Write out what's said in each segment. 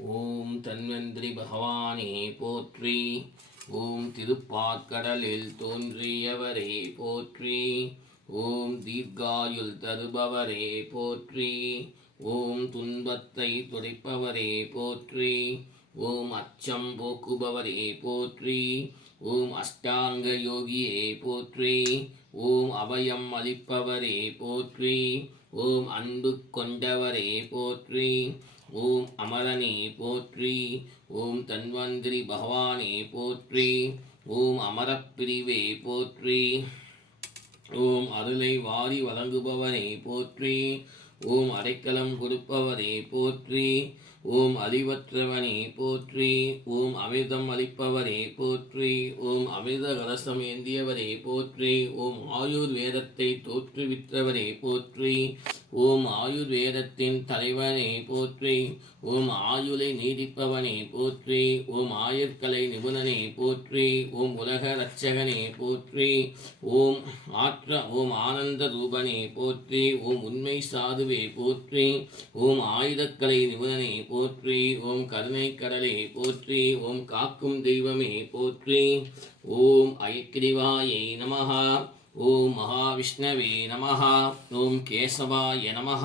ஓம் தன்வந்திரி பகவானே போற்றி. ஓம் திருப்பாற்கடலில் தோன்றியவரே போற்றி. ஓம் தீர்காயுள் தருபவரே போற்றி. ஓம் துன்பத்தை துடைப்பவரே போற்றி. ஓம் அச்சம் போக்குபவரே போற்றி. ஓம் அஷ்டாங்க யோகியே போற்றி. ஓம் அபயம் அளிப்பவரே போற்றி. ஓம் அன்பு கொண்டவரே போற்றி. ஓம் அமரனே போற்றி. ஓம் தன்வந்திரி பகவானே போற்றி. ஓம் அமரப்பிரிவே போற்றி. ஓம் அருளை வாரி வழங்குபவனே போற்றி. ஓம் அடைக்கலம் கொடுப்பவரே போற்றி. ஓம் அறிவற்றவனே போற்றி. ஓம் அமிர்தம் அளிப்பவரே போற்றி. ஓம் அமிர்த கலசம் ஏந்தியவரே போற்றி. ஓம் ஆயுர்வேதத்தை தோற்றுவித்தவரே போற்றி. ஓம் ஆயுர்வேதத்தின் தலைவனே போற்றி. ஓம் ஆயுளை நீடிப்பவனே போற்றி. ஓம் ஆயுர்கலை நிபுணனே போற்றி. ஓம் உலக இரட்சகனே போற்றி. ஓம் ஆனந்த ரூபனே போற்றி. ஓம் உண்மை சாதுவே போற்றி. ஓம் ஆயுதக்கலை நிபுணனே போற்றி. ஓம் கருணை கடலே போற்றி. ஓம் காக்கும் தெய்வமே போற்றி. ஓம் ஐக்கிரிவாயை நமஹ. ஓம் மகாவிஷ்ணவே நமஹ. ஓம் கேசவாய நமஹ.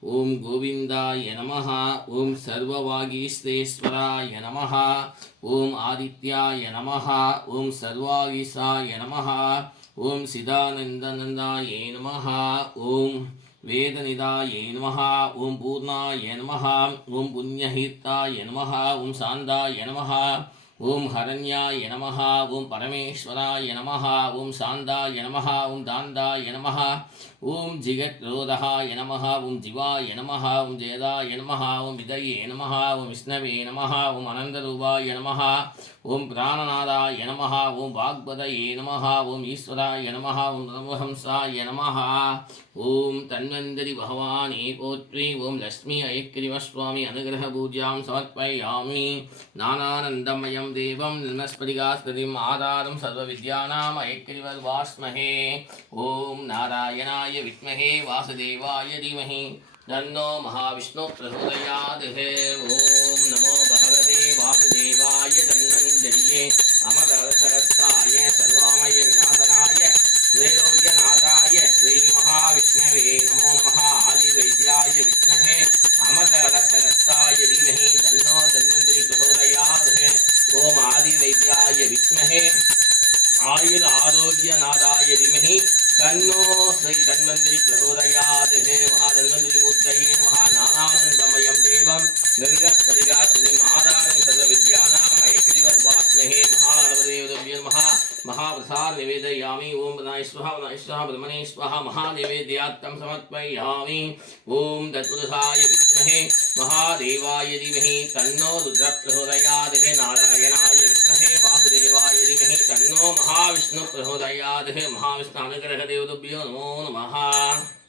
ஓம் கோவிந்தாய நமஹ. ஓம் சர்வவாகீஸ்வரேஸ்வராய நமஹ. ஓம் ஆதித்யாய நமஹ. ஓம் சர்வாகீசாய நமஹ. ஓம் சிதானந்தநந்தாய நமஹ. ஓம் வேதநிதாய நமஹ. ஓம் பூர்ணாய நமஹ. ஓம் புண்ணியஹீர்த்தாய நமஹ. ஓம் சாந்தாய நமஹ. ஓம் ஹரண்யாய நமஹ. ஓம் பரமேஸ்வராய நமஹ. ஓம் சாந்தாய நமஹ. ஓம் தாந்தாய நமஹ. ஓம் ஜிகத்ரோதகாய நமஹ. ஓம் ஜிவாய நமஹ. ஓம் ஜெயதாய நமஹ. ஓம் விதயே நமஹ. ஓம் விஷ்ணவே நமஹ. ஓம் அனந்தரூபாய நமஹ. ஓம் பிராணநாதாய நமஹ. ஓம் வாக்பதயே நமஹ. ஓம் ஈஸ்வராய நமஹ. ஓம் நமஹம்சாய நமஹ. ஓம் தன்வந்திரி பகவானே போற்றி. ஓம் லக்ஷ்மி ஐக்கிரிவஸ்வாமி அனுகிரக பூஜ்யாம் சமர்ப்பயாமி. நானானந்தமயம் தேவம் நிர்மஸ்படிகாஸ்பதிம் ஆதாரம் சர்வ வித்யானாம் ஐக்கிரிவர்வாஸ்மஹே. ஓம் நாராயணாய வித்மஹே வாசுதேவாய தீமஹி தன்னோ மகாவிஷ்ணு பிரசோதயாத். ஓம் நமோ பகவதே வாசுதேவாய தன்வந்திரியே அமரசகஸ்தாய சர்வாமய விநாசனாய த்ரைலோக்யநாதாய ஸ்ரீ மகாவிஷ்ணவே நமோ நமः. ஆதி வைத்யாய வித்மஹே அமரசகஸ்தாய தீமஹி தன்னோ தன்வந்திரி பிரசோதயாத். ஓம் ஆதி வைத்யாய வித்மஹே ஆயுர் ஆரோக்கியநாதாய தீமஹி தன்னோ ஸ்ரீ தன்வந்திரி பிரசோதயாத். மகாதன்வந்திரி மூர்த்தயே நமः. நானானந்தமயம் தேவம் நிர்மஸ்படிகாஸ்பதிம் ஆதாரம் சர்வ வித்யானாம் ஐக்கிரிவர்வாஸ்மஹே. மகாகணபதேவதே நமः. महाप्रसाद निवेदयामि. ओम वनाय स्वाहा वनाय स्वाहा ब्रह्मणे स्वाहा. महादेवेद्यात्तं समर्पयामि. ओम तत्पुरुषाय विद्महे महादेवाय धीमहि तन्नो रुद्रः प्रचोदयात्. नारायणाय विद्महे वासुदेवाय धीमहि तन्नो महाविष्णुः प्रचोदयात्. महाविष्णु अनुग्रहदेवताभ्यो नमो नमः.